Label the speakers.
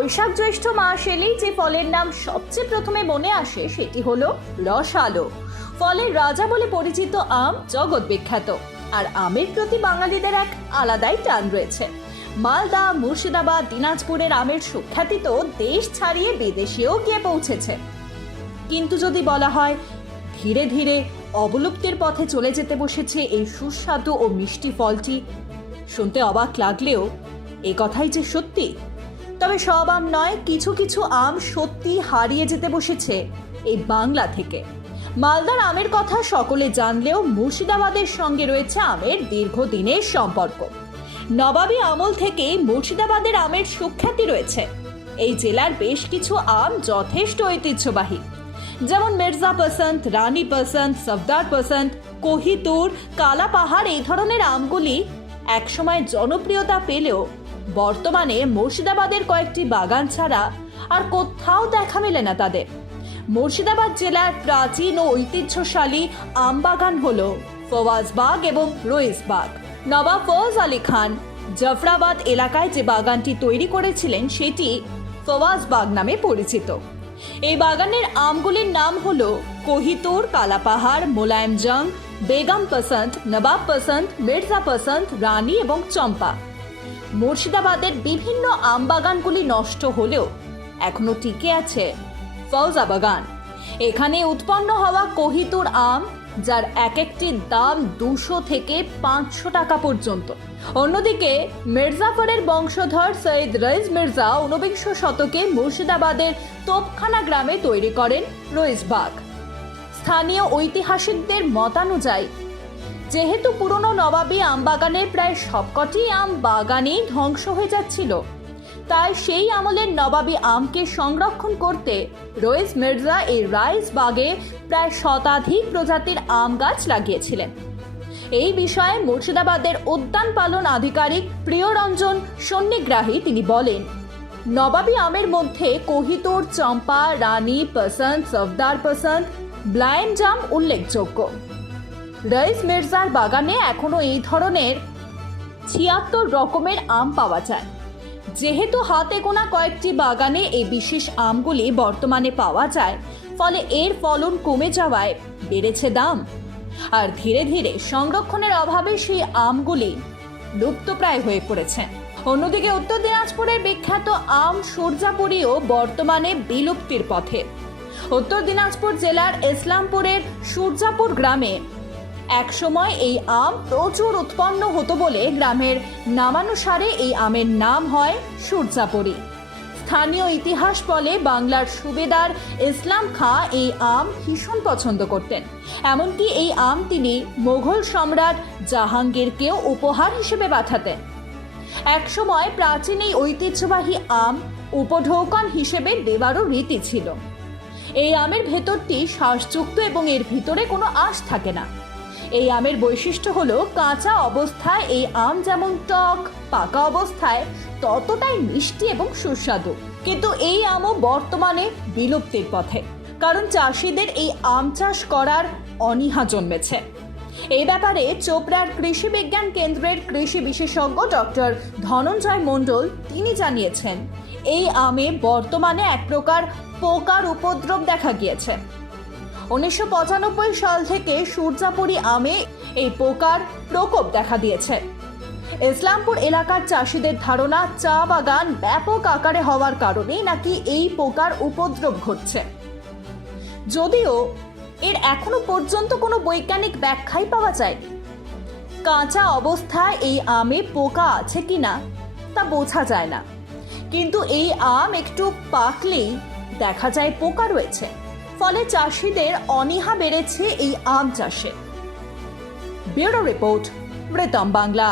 Speaker 1: বৈশাখ জ্যৈষ্ঠ মাস এলেই যে ফলের নাম সবচেয়ে প্রথমে মনে আসে সেটি হলো রসালো। ফলের রাজা বলে পরিচিত আম জগৎ বিখ্যাত। আর আমের প্রতি বাঙালিদের এক আলাদাই টান রয়েছে। মালদা, মুর্শিদাবাদ, দিনাজপুরের আমের সুখ্যাতি তো দেশ ছাড়িয়ে বিদেশেও গিয়ে পৌঁছেছে। কিন্তু যদি বলা হয়, ধীরে ধীরে অবলুপ্তির পথে চলে যেতে বসেছে এই সুস্বাদু ও মিষ্টি ফলটি, শুনতে অবাক লাগলেও এ কথাই যে সত্যি তবে সব আম নয়, কিছু কিছু আম সত্যি হারিয়ে যেতে বসেছে এই বাংলা থেকে। মালদার আমের কথা সকলে জানলেও মুর্শিদাবাদের সঙ্গে রয়েছে আমের দীর্ঘদিনের সম্পর্ক। নবাবী আমল থেকেই মুর্শিদাবাদের আমের সুখ্যাতি রয়েছে। এই জেলার বেশ কিছু আম যথেষ্ট ঐতিহ্যবাহী। যেমন মির্জা পসন্ত রানী পসন্ত সফদার পসন্ত কোহিতুর কালা পাহাড় এই ধরনের আমগুলি একসময় জনপ্রিয়তা পেলেও বর্তমানে মুর্শিদাবাদের কয়েকটি বাগান ছাড়া আর কোথাও দেখা মেলে না তাদের। মুর্শিদাবাদ জেলার প্রাচীন ও ঐতিহ্যশালী আম বাগান হল ফওয়াজবাগ এবং রইসবাগ নবাব ফৌজ আলী খান জাফরাবাদ এলাকায় যে বাগানটি তৈরি করেছিলেন, সেটি ফওয়াজবাগ নামে পরিচিত। এই বাগানের আমগুলির নাম হল কোহিতুর, কালাপাহাড় মোলায়েমজং বেগম পসন্ত, নবাব পসন্ত, মির্জা পসন্ত, রানী এবং চম্পা। মুর্শিদাবাদের বিভিন্ন আম বাগানগুলি নষ্ট হলেও এখনও টিকে আছে ফৌজা বাগান। এখানে উৎপন্ন হওয়া কোহিতুর আম, যার এক একটির দাম দুশো থেকে পাঁচশো টাকা পর্যন্ত। অন্যদিকে মির্জাফরের বংশধর সৈয়দ রইজ মির্জা ঊনবিংশ শতকে মুর্শিদাবাদের তোপখানা গ্রামে তৈরি করেন রইজবাগ স্থানীয় ঐতিহাসিকদের মতানুযায়ী যেহেতু পুরনো নবাবী আম বাগানের প্রায় সবকটি আম বাগানেই ধ্বংস হয়ে যাচ্ছিল, তাই সেই আমলের নবাবী আমকে সংরক্ষণ করতে রয়েস মির্জা এই রাইস বাগে প্রায় শতাধিক প্রজাতির আম গাছ লাগিয়েছিলেন। এই বিষয়ে মুর্শিদাবাদের উদ্যান পালন আধিকারিক প্রিয়রঞ্জন সন্নিগ্রাহী তিনি বলেন, নবাবী আমের মধ্যে কোহিতুর, চম্পা, রানী পসন্ত সফদার পসন্ত ব্লায়েম জাম উল্লেখযোগ্য। রইস মির্জার বাগানে এখনও এই ধরনের ছিয়াত্তর রকমের আম পাওয়া যায়। যেহেতু হাতে গোনা কয়েকটি বাগানে এই বিশেষ আমগুলি বর্তমানে পাওয়া যায়, ফলে এর ফলন কমে যাওয়ায় বেড়েছে দাম। আর ধীরে ধীরে সংরক্ষণের অভাবে সেই আমগুলি লুপ্তপ্রায় হয়ে পড়েছে। অন্যদিকে উত্তর দিনাজপুরের বিখ্যাত আম সূর্যাপুরীও বর্তমানে বিলুপ্তির পথে। উত্তর দিনাজপুর জেলার ইসলামপুরের সূর্যাপুর গ্রামে একসময় এই আম প্রচুর উৎপন্ন হতো বলে গ্রামের নামানুসারে এই আমের নাম হয় সূর্যাপুরী। স্থানীয় ইতিহাস বলে বাংলার সুবেদার ইসলাম খাঁ এই আম ভীষণ পছন্দ করতেন। এমনকি এই আম তিনি মোগল সম্রাট জাহাঙ্গীরকেও উপহার হিসেবে পাঠাতেন। একসময় প্রাচীন এই ঐতিহ্যবাহী আম উপঢৌকন হিসেবে দেওয়ারও রীতি ছিল। এই আমের ভেতরটি শ্বাসযুক্ত এবং এর ভিতরে কোনো আঁশ থাকে না। এই আমের বৈশিষ্ট্য হলো কাঁচা অবস্থায় এই আম যেমন টক, পাকা অবস্থায় ততটাই মিষ্টি এবং সুস্বাদু। কিন্তু এই আমও বর্তমানে বিলুপ্তির পথে, কারণ চাষিদের এই আম চাষ করার অনীহা জন্মেছে। এই ব্যাপারে চোপড়ার কৃষি বিজ্ঞান কেন্দ্রের কৃষি বিশেষজ্ঞ ডক্টর ধনঞ্জয় মণ্ডল তিনি জানিয়েছেন, এই আমে বর্তমানে এক প্রকার পোকার উপদ্রব দেখা গিয়েছে। উনিশশো পঁচানব্বই সাল থেকে সূর্যাপুরি আমে এই পোকার প্রকোপ দেখা দিয়েছে। ইসলামপুর এলাকার চাষিদের ধারণা, চা বাগান ব্যাপক আকারে হওয়ার কারণেই নাকি এই পোকার উপদ্রব ঘটছে। যদিও এর এখনও পর্যন্ত কোনো বৈজ্ঞানিক ব্যাখ্যাই পাওয়া যায় কাঁচা অবস্থায় এই আমে পোকা আছে কি না তা বোঝা যায় না। কিন্তু এই আম একটু পাকলেই দেখা যায় পোকা রয়েছে। ফলে চাষিদের অনীহা বেড়েছে এই আম চাষে। Bureau report Pritam Bangla.